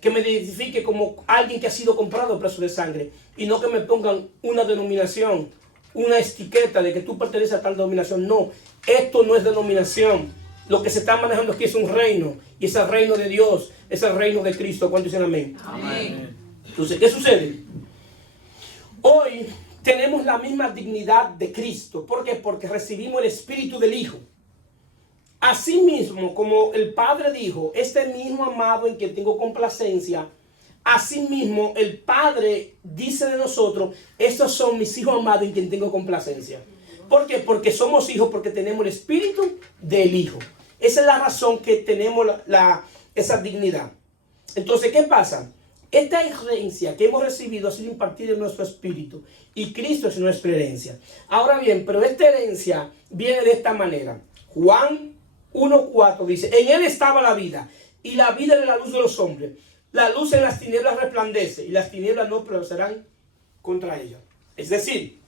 Que me identifique como alguien que ha sido comprado a precio de sangre. Y no que me pongan una denominación, una etiqueta de que tú perteneces a tal denominación. No, esto no es denominación. Lo que se está manejando aquí es un reino. Y es el reino de Dios. Es el reino de Cristo. ¿Cuántos dicen amén? Amén. Entonces, ¿qué sucede? Hoy tenemos la misma dignidad de Cristo. ¿Por qué? Porque recibimos el Espíritu del Hijo. Asimismo, como el Padre dijo, este mismo amado en quien tengo complacencia, asimismo el Padre dice de nosotros, estos son mis hijos amados en quien tengo complacencia. ¿Por qué? Porque somos hijos, porque tenemos el Espíritu del Hijo. Esa es la razón que tenemos esa dignidad. Entonces, ¿qué pasa? Esta herencia que hemos recibido ha sido impartida en nuestro espíritu y Cristo es nuestra herencia. Ahora bien, pero esta herencia viene de esta manera. Juan 1:4 dice, en él estaba la vida y la vida era la luz de los hombres. La luz en las tinieblas resplandece y las tinieblas no prevalecerán contra ella. Es decir,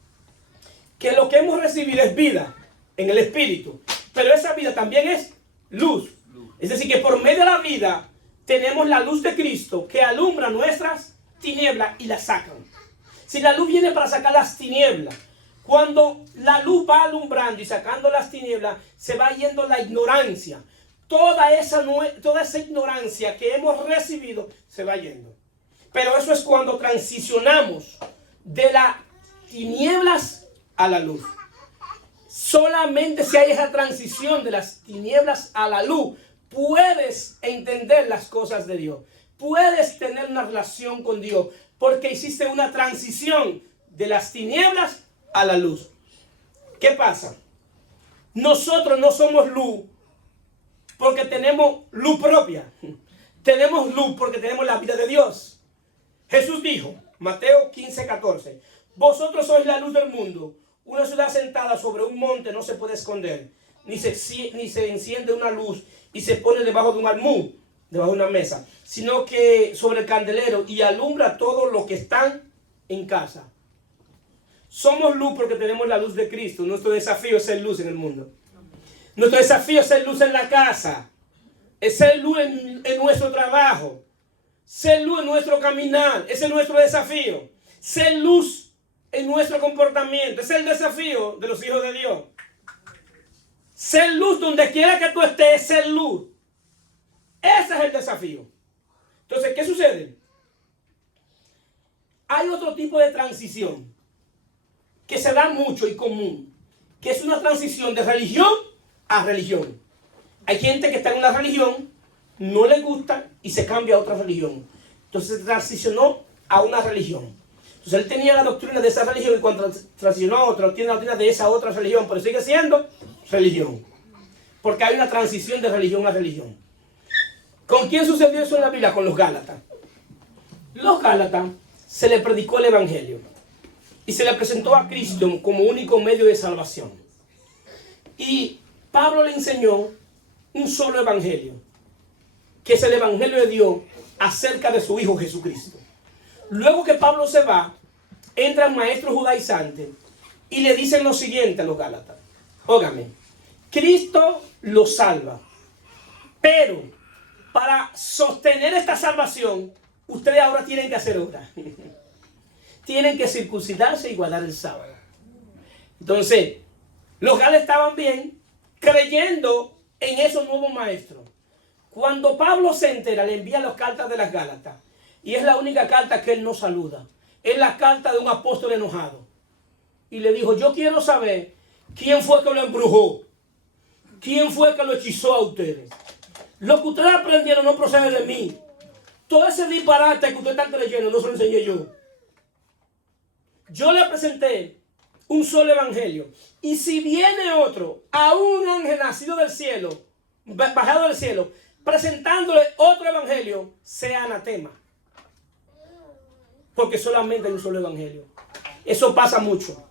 que lo que hemos recibido es vida en el espíritu, pero esa vida también es luz. Es decir, que por medio de la vida tenemos la luz de Cristo que alumbra nuestras tinieblas y las sacan. Si la luz viene para sacar las tinieblas, cuando la luz va alumbrando y sacando las tinieblas, se va yendo la ignorancia. Toda esa ignorancia que hemos recibido se va yendo. Pero eso es cuando transicionamos de las tinieblas a la luz. Solamente si hay esa transición de las tinieblas a la luz, puedes entender las cosas de Dios. Puedes tener una relación con Dios. Porque hiciste una transición de las tinieblas a la luz. ¿Qué pasa? Nosotros no somos luz porque tenemos luz propia. Tenemos luz porque tenemos la vida de Dios. Jesús dijo, Mateo 15:14, vosotros sois la luz del mundo. Una ciudad sentada sobre un monte no se puede esconder, ni se enciende una luz y se pone debajo de un almud, debajo de una mesa, sino que sobre el candelero y alumbra a todos los que están en casa. Somos luz porque tenemos la luz de Cristo. Nuestro desafío es ser luz en el mundo. Nuestro desafío es ser luz en la casa. Es ser luz en nuestro trabajo. Ser luz en nuestro caminar. Ese es nuestro desafío. Ser luz en nuestro comportamiento. Ese es el desafío de los hijos de Dios. Ser luz donde quiera que tú estés, ser luz. Ese es el desafío. Entonces, ¿qué sucede? Hay otro tipo de transición que se da mucho y común, que es una transición de religión a religión. Hay gente que está en una religión, no le gusta y se cambia a otra religión. Entonces se transicionó a una religión. Entonces él tenía la doctrina de esa religión y cuando transicionó a otra, tiene la doctrina de esa otra religión, pero sigue siendo religión. Porque hay una transición de religión a religión. ¿Con quién sucedió eso en la Biblia? Con los Gálatas. Los Gálatas se les predicó el Evangelio y se le presentó a Cristo como único medio de salvación. Y Pablo le enseñó un solo evangelio, que es el evangelio de Dios acerca de su Hijo Jesucristo. Luego que Pablo se va, entra un maestro judaizante y le dicen lo siguiente a los Gálatas. Óigame, Cristo los salva, pero para sostener esta salvación, ustedes ahora tienen que hacer obra. Tienen que circuncidarse y guardar el sábado. Entonces, los Gálatas estaban bien, creyendo en esos nuevos maestros. Cuando Pablo se entera, le envía las cartas de las Gálatas. Y es la única carta que él no saluda. Es la carta de un apóstol enojado. Y le dijo, yo quiero saber quién fue que lo embrujó. ¿Quién fue que lo hechizó a ustedes? Lo que ustedes aprendieron no procede de mí. Todo ese disparate que ustedes están creyendo no se lo enseñé yo. Yo le presenté un solo evangelio. Y si viene otro, a un ángel nacido del cielo, bajado del cielo, presentándole otro evangelio, sea anatema. Porque solamente hay un solo evangelio. Eso pasa mucho.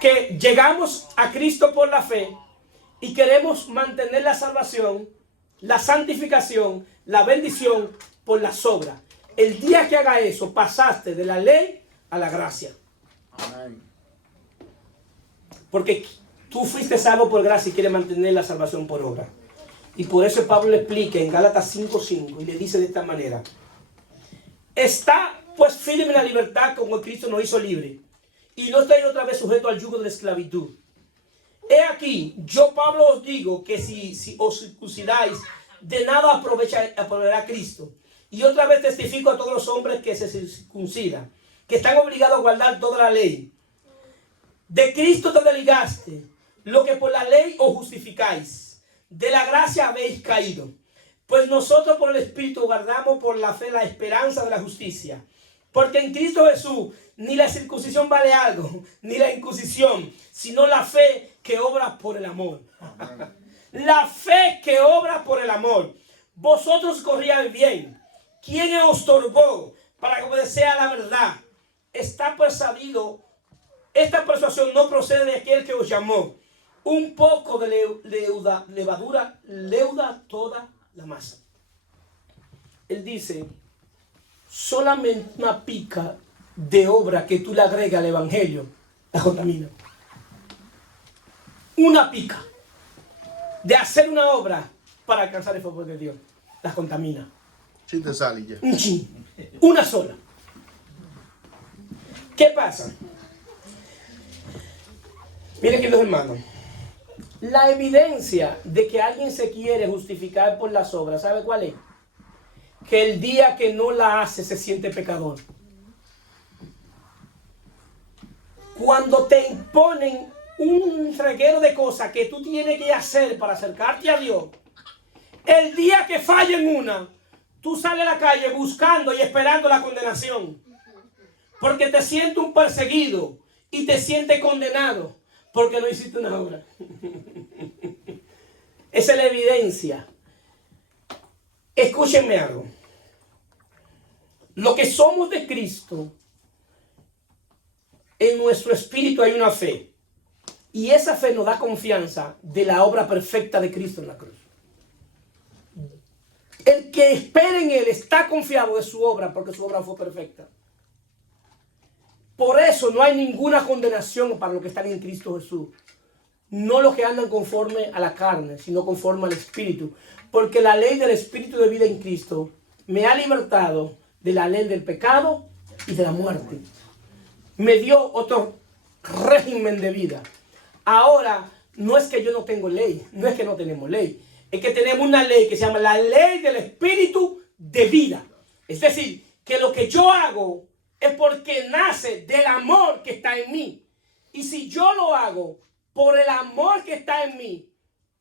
Que llegamos a Cristo por la fe y queremos mantener la salvación, la santificación, la bendición por las obras. El día que haga eso, pasaste de la ley a la gracia. Amén. Porque tú fuiste salvo por gracia y quieres mantener la salvación por obra. Y por eso Pablo le explica en Gálatas 5:5 y le dice de esta manera: está pues firme en la libertad como Cristo nos hizo libre, y no estáis otra vez sujeto al yugo de la esclavitud. He aquí, yo Pablo os digo que si os circuncidáis, de nada aprovechará Cristo. Y otra vez testifico a todos los hombres que se circuncidan, que están obligados a guardar toda la ley. De Cristo te desligaste, lo que por la ley os justificáis. De la gracia habéis caído. Pues nosotros por el Espíritu guardamos por la fe la esperanza de la justicia. Porque en Cristo Jesús ni la circuncisión vale algo, ni la inclusión, sino la fe que obra por el amor. La fe que obra por el amor. Vosotros corríais bien. ¿Quién os estorbó para que obedecea a la verdad? Está pues sabido, esta persuasión no procede de aquel que os llamó. Un poco de levadura leuda toda la masa. Él dice, solamente una pica de obra que tú le agregas al evangelio la contamina. Una pica de hacer una obra para alcanzar el favor de Dios la contamina. Sí te sale ya. Un chin, una sola. ¿Qué pasa? Miren, queridos hermanos, la evidencia de que alguien se quiere justificar por las obras, ¿sabe cuál es? Que el día que no la hace se siente pecador. Cuando te imponen un reguero de cosas que tú tienes que hacer para acercarte a Dios, el día que falla en una, tú sales a la calle buscando y esperando la condenación. Porque te sientes un perseguido y te sientes condenado porque no hiciste una obra. Esa es la evidencia. Escúchenme algo. Lo que somos de Cristo, en nuestro espíritu hay una fe. Y esa fe nos da confianza de la obra perfecta de Cristo en la cruz. El que espera en Él está confiado de su obra porque su obra fue perfecta. Por eso no hay ninguna condenación para los que están en Cristo Jesús. No los que andan conforme a la carne, sino conforme al Espíritu. Porque la ley del Espíritu de vida en Cristo me ha libertado de la ley del pecado y de la muerte. Me dio otro régimen de vida. Ahora, no es que yo no tengo ley, no es que no tenemos ley. Es que tenemos una ley que se llama la ley del Espíritu de vida. Es decir, que lo que yo hago es porque nace del amor que está en mí. Y si yo lo hago por el amor que está en mí,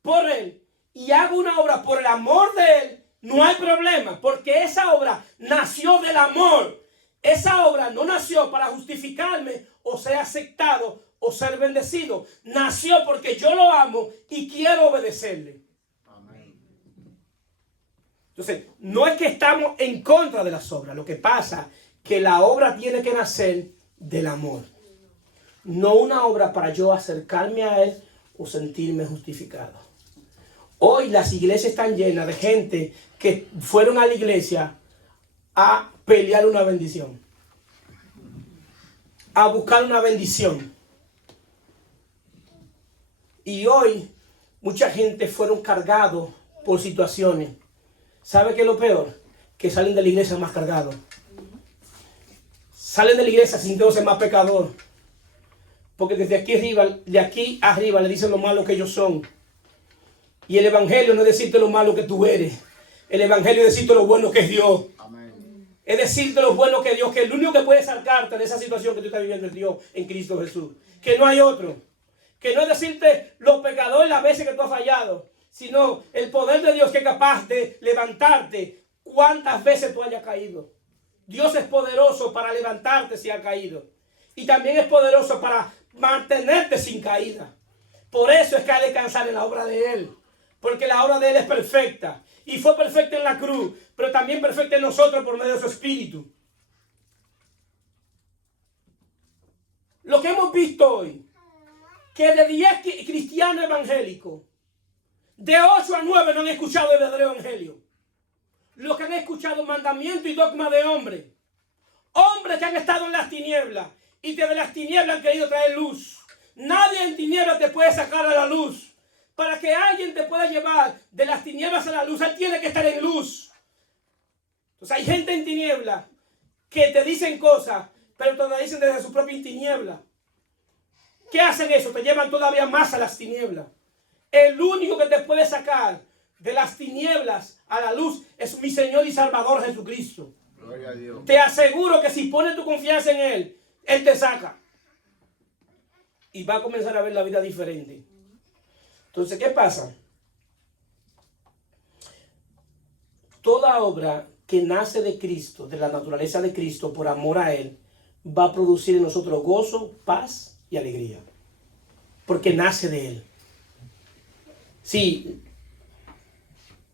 por Él, y hago una obra por el amor de Él, no hay problema, porque esa obra nació del amor. Esa obra no nació para justificarme o ser aceptado o ser bendecido. Nació porque yo lo amo y quiero obedecerle. Amén. Entonces, no es que estamos en contra de las obras. Lo que pasa es que la obra tiene que nacer del amor. No una obra para yo acercarme a Él o sentirme justificado. Hoy las iglesias están llenas de gente que fueron a la iglesia a pelear una bendición, a buscar una bendición. Y hoy mucha gente fueron cargados por situaciones. ¿Sabe qué es lo peor? Que salen de la iglesia más cargados. Salen de la iglesia sintiéndose más pecador. Porque desde aquí arriba le dicen lo malo que ellos son. Y el evangelio no es decirte lo malo que tú eres. El evangelio es decirte lo bueno que es Dios. Amén. Es decirte lo bueno que es Dios. Que el único que puede sacarte de esa situación que tú estás viviendo es Dios en Cristo Jesús. Que no hay otro. Que no es decirte los pecadores las veces que tú has fallado. Sino el poder de Dios que es capaz de levantarte cuantas veces tú hayas caído. Dios es poderoso para levantarte si has caído. Y también es poderoso para mantenerte sin caída. Por eso es que hay que descansar en la obra de Él. Porque la obra de Él es perfecta. Y fue perfecta en la cruz. Pero también perfecta en nosotros por medio de su Espíritu. Lo que hemos visto hoy. Que de 10 cristianos evangélicos. De 8 a 9 no han escuchado el verdadero evangelio. Los que han escuchado mandamiento y dogma de hombres. Hombres que han estado en las tinieblas. Y que de las tinieblas han querido traer luz. Nadie en tinieblas te puede sacar a la luz. Para que alguien te pueda llevar de las tinieblas a la luz, él tiene que estar en luz. Entonces hay gente en tinieblas que te dicen cosas, pero te las dicen desde su propia tiniebla. ¿Qué hacen eso? Te llevan todavía más a las tinieblas. El único que te puede sacar de las tinieblas a la luz es mi Señor y Salvador Jesucristo. Gloria a Dios. Te aseguro que si pones tu confianza en Él, Él te saca. Y va a comenzar a ver la vida diferente. Entonces, ¿qué pasa? Toda obra que nace de Cristo, de la naturaleza de Cristo, por amor a Él, va a producir en nosotros gozo, paz y alegría. Porque nace de Él. Sí,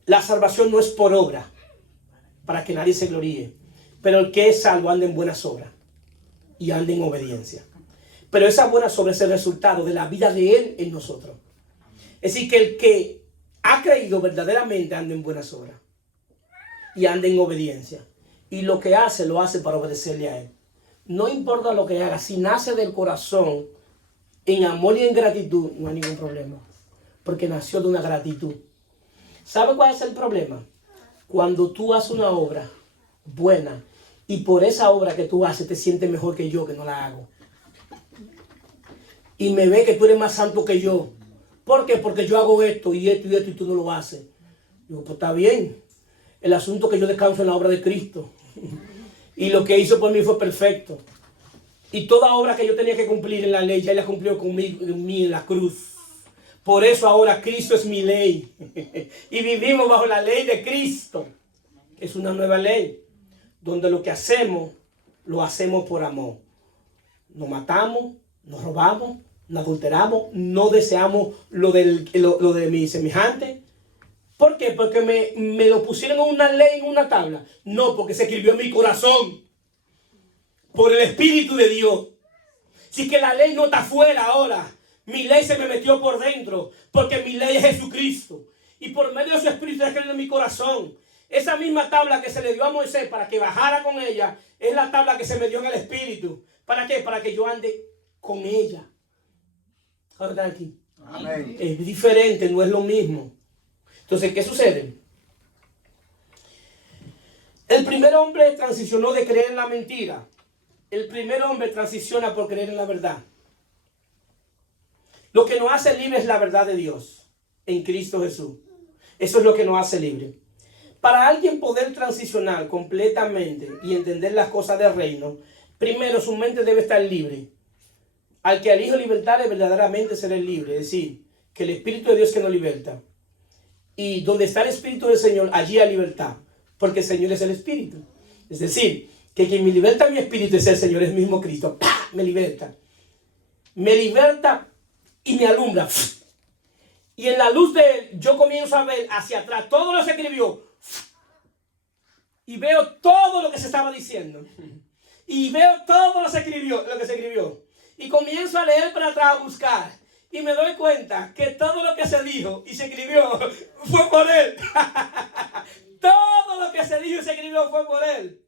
la salvación no es por obra, para que nadie se gloríe. Pero el que es salvo anda en buenas obras y anda en obediencia. Pero esa buenas obras es el resultado de la vida de Él en nosotros. Es decir, que el que ha creído verdaderamente anda en buenas obras y anda en obediencia. Y lo que hace, lo hace para obedecerle a Él. No importa lo que haga, si nace del corazón, en amor y en gratitud, no hay ningún problema. Porque nació de una gratitud. ¿Sabe cuál es el problema? Cuando tú haces una obra buena y por esa obra que tú haces te sientes mejor que yo que no la hago. Y me ve que tú eres más santo que yo. ¿Por qué? Porque yo hago esto y esto y esto y tú no lo haces. Digo, pues está bien. El asunto es que yo descanso en la obra de Cristo. Y lo que hizo por mí fue perfecto. Y toda obra que yo tenía que cumplir en la ley, ya Él la cumplió conmigo en la cruz. Por eso ahora Cristo es mi ley. Y vivimos bajo la ley de Cristo. Es una nueva ley. Donde lo que hacemos, lo hacemos por amor. Nos matamos, nos robamos, nos adulteramos, no deseamos lo de mi semejante. ¿Por qué? Porque me lo pusieron en una ley, en una tabla. No, porque se escribió en mi corazón. Por el Espíritu de Dios. Si que la ley no está afuera ahora. Mi ley se me metió por dentro. Porque mi ley es Jesucristo. Y por medio de su Espíritu está escrito en mi corazón. Esa misma tabla que se le dio a Moisés para que bajara con ella. Es la tabla que se me dio en el Espíritu. ¿Para qué? Para que yo ande con ella. Ahora están aquí. Amén. Es diferente, no es lo mismo. Entonces, ¿qué sucede? El primer hombre transicionó de creer en la mentira. El primer hombre transiciona por creer en la verdad. Lo que nos hace libre es la verdad de Dios en Cristo Jesús. Eso es lo que nos hace libre. Para alguien poder transicionar completamente y entender las cosas del reino, primero su mente debe estar libre. Al que al Hijo libertare, verdaderamente será libre. Es decir, que el Espíritu de Dios que nos liberta. Y donde está el Espíritu del Señor, allí hay libertad. Porque el Señor es el Espíritu. Es decir, que quien me liberta mi espíritu es el Señor, es el mismo Cristo. ¡Pah! Me liberta. Me liberta y me alumbra. Y en la luz de Él, yo comienzo a ver hacia atrás todo lo que se escribió. Y veo todo lo que se estaba diciendo. Y veo todo lo que se escribió. Y comienzo a leer para atrás, a buscar. Y me doy cuenta que todo lo que se dijo y se escribió fue por Él. Todo lo que se dijo y se escribió fue por Él.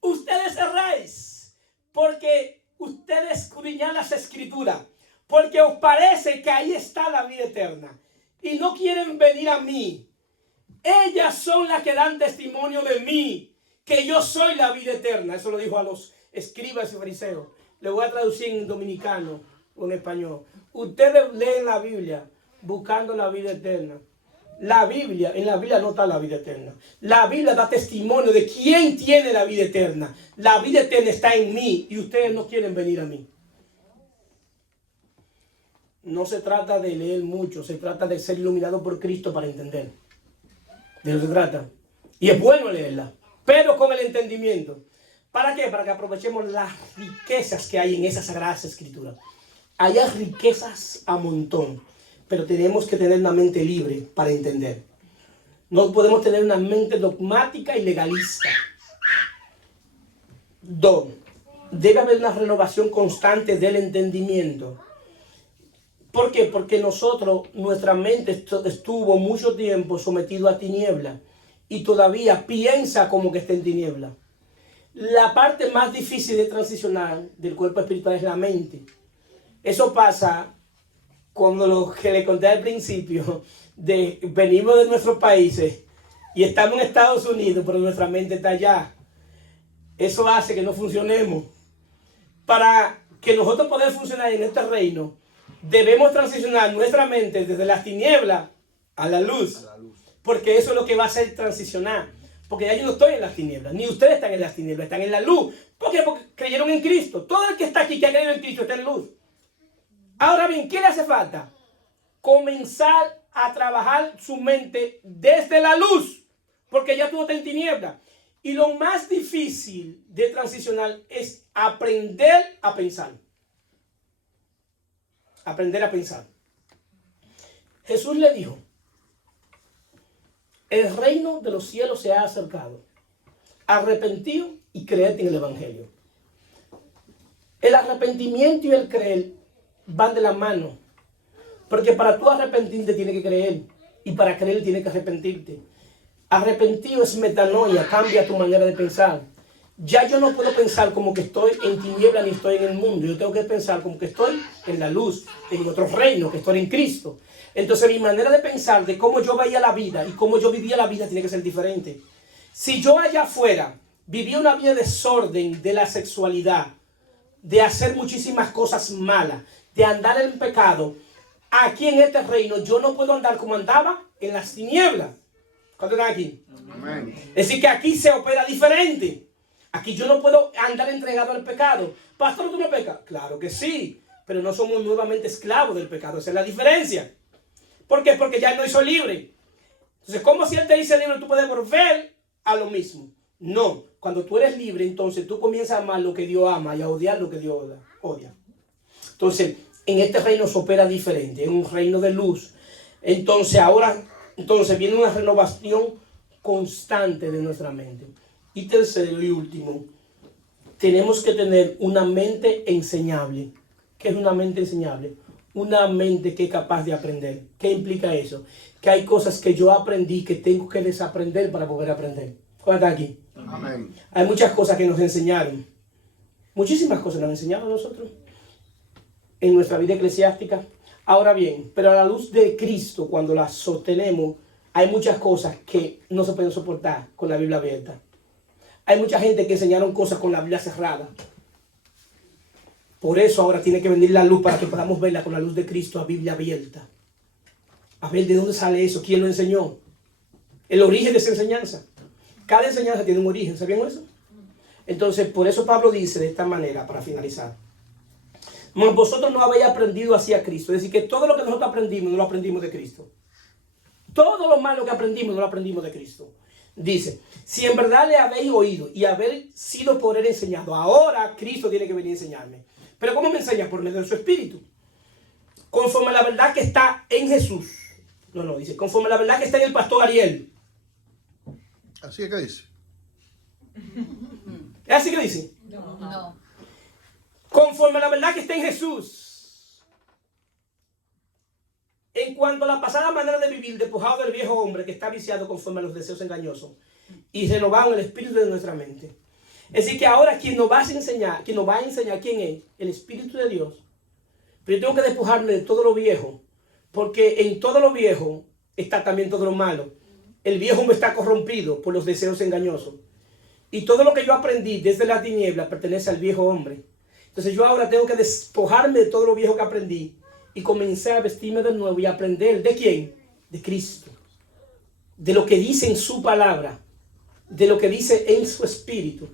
Ustedes erráis porque ustedes escudriñan las Escrituras. porque os parece que ahí está la vida eterna y no quieren venir a mí. Ellas son las que dan testimonio de mí, que yo soy la vida eterna. Eso lo dijo a los escribas y fariseos. Le voy a traducir en dominicano o en español. Ustedes leen la Biblia buscando la vida eterna. En la Biblia no está la vida eterna. La Biblia da testimonio de quién tiene la vida eterna. La vida eterna está en mí y ustedes no quieren venir a mí. No se trata de leer mucho, se trata de ser iluminado por Cristo para entender. De eso se trata. Y es bueno leerla, pero con el entendimiento. ¿Para qué? Para que aprovechemos las riquezas que hay en esas sagradas escrituras. Hay riquezas a montón, pero tenemos que tener una mente libre para entender. No podemos tener una mente dogmática y legalista. 2. Debe haber una renovación constante del entendimiento. ¿Por qué? Porque nuestra mente estuvo mucho tiempo sometido a tiniebla y todavía piensa como que está en tiniebla. La parte más difícil de transicionar del cuerpo espiritual es la mente. Eso pasa cuando lo que le conté al principio, venimos de nuestros países y estamos en Estados Unidos, pero nuestra mente está allá. Eso hace que no funcionemos. Para que nosotros podamos funcionar en este reino, debemos transicionar nuestra mente desde las tinieblas a la luz. Porque eso es lo que va a hacer transicionar. Porque ya yo no estoy en las tinieblas, ni ustedes están en las tinieblas, están en la luz. ¿Por qué? Porque creyeron en Cristo. Todo el que está aquí, que ha creído en Cristo, está en luz. Ahora bien, ¿qué le hace falta? Comenzar a trabajar su mente desde la luz. Porque ya tú no estás en tinieblas. Y lo más difícil de transicionar es aprender a pensar. Aprender a pensar. Jesús le dijo: el reino de los cielos se ha acercado. Arrepentido y creed en el evangelio. El arrepentimiento y el creer van de la mano. Porque para tú arrepentirte tienes que creer. Y para creer tienes que arrepentirte. Arrepentido es metanoia, cambia tu manera de pensar. Ya yo no puedo pensar como que estoy en tiniebla ni estoy en el mundo. Yo tengo que pensar como que estoy en la luz, en otro reino, que estoy en Cristo. Entonces mi manera de pensar, de cómo yo veía la vida y cómo yo vivía la vida, tiene que ser diferente. Si yo allá afuera vivía una vida de desorden de la sexualidad, de hacer muchísimas cosas malas, de andar en pecado, aquí en este reino yo no puedo andar como andaba en las tinieblas. ¿Cuántos están aquí? Amén. Es decir, que aquí se opera diferente. Aquí yo no puedo andar entregado al pecado. Pastor, ¿tú no pecas? Claro que sí, pero no somos nuevamente esclavos del pecado. Esa es la diferencia. ¿Por qué? Porque ya no soy libre. Entonces, ¿cómo si Él te dice libre, tú puedes volver a lo mismo? No. Cuando tú eres libre, entonces tú comienzas a amar lo que Dios ama y a odiar lo que Dios odia. Entonces, en este reino se opera diferente. En un reino de luz. Entonces, viene una renovación constante de nuestra mente. Y tercero y último, tenemos que tener una mente enseñable. ¿Qué es una mente enseñable? Una mente que es capaz de aprender. ¿Qué implica eso? Que hay cosas que yo aprendí que tengo que desaprender para poder aprender. ¿Cuál está aquí? Amén. Hay muchas cosas que nos enseñaron. Muchísimas cosas nos enseñaron a nosotros en nuestra vida eclesiástica. Ahora bien, pero a la luz de Cristo, cuando la sostenemos, hay muchas cosas que no se pueden soportar con la Biblia abierta. Hay mucha gente que enseñaron cosas con la Biblia cerrada. Por eso ahora tiene que venir la luz para que podamos verla con la luz de Cristo, a Biblia abierta. A ver de dónde sale eso, quién lo enseñó. El origen de esa enseñanza. Cada enseñanza tiene un origen, ¿sabían eso? Entonces, por eso Pablo dice de esta manera, para finalizar: mas vosotros no habéis aprendido así a Cristo. Es decir, que todo lo que nosotros aprendimos, no lo aprendimos de Cristo. Todo lo malo que aprendimos, no lo aprendimos de Cristo. Dice: si en verdad le habéis oído y haber sido por él enseñado, ahora Cristo tiene que venir a enseñarme. Pero ¿cómo me enseña? Por medio de su Espíritu. Conforme a la verdad que está en Jesús. No, dice, conforme a la verdad que está en el pastor Ariel. Así es que dice. ¿Es así que dice? No. Conforme a la verdad que está en Jesús. En cuanto a la pasada manera de vivir, despojado del viejo hombre que está viciado conforme a los deseos engañosos, y renovado en el espíritu de nuestra mente. Es decir, que ahora quien nos va a enseñar, ¿quién es? El Espíritu de Dios. Pero yo tengo que despojarme de todo lo viejo, porque en todo lo viejo está también todo lo malo. El viejo me está corrompido por los deseos engañosos. Y todo lo que yo aprendí desde la tiniebla pertenece al viejo hombre. Entonces yo ahora tengo que despojarme de todo lo viejo que aprendí y comenzar a vestirme de nuevo y aprender. ¿De quién? De Cristo. De lo que dice en su palabra. De lo que dice en su espíritu.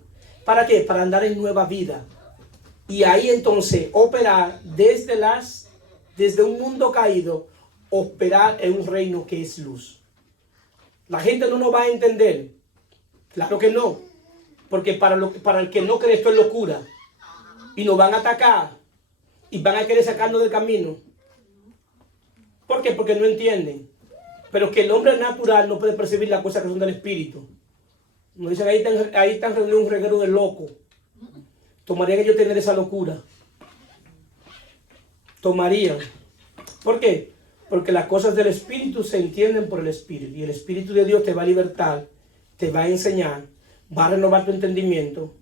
¿Para qué? Para andar en nueva vida. Y ahí entonces operar desde un mundo caído, operar en un reino que es luz. La gente no nos va a entender. Claro que no. Porque para el que no cree esto es locura. Y nos van a atacar. Y van a querer sacarnos del camino. ¿Por qué? Porque no entienden. Pero que el hombre natural no puede percibir las cosas que son del espíritu. Nos dicen, ahí están reunidos un reguero de locos. Tomaría que yo tener esa locura. Tomaría. ¿Por qué? Porque las cosas del espíritu se entienden por el espíritu. Y el espíritu de Dios te va a libertar, te va a enseñar, va a renovar tu entendimiento.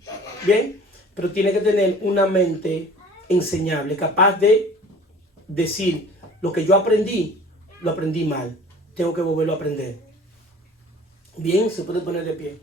¿Bien? Pero tiene que tener una mente enseñable, capaz de decir, lo que yo aprendí, lo aprendí mal. Tengo que volverlo a aprender. Bien, se puede poner de pie.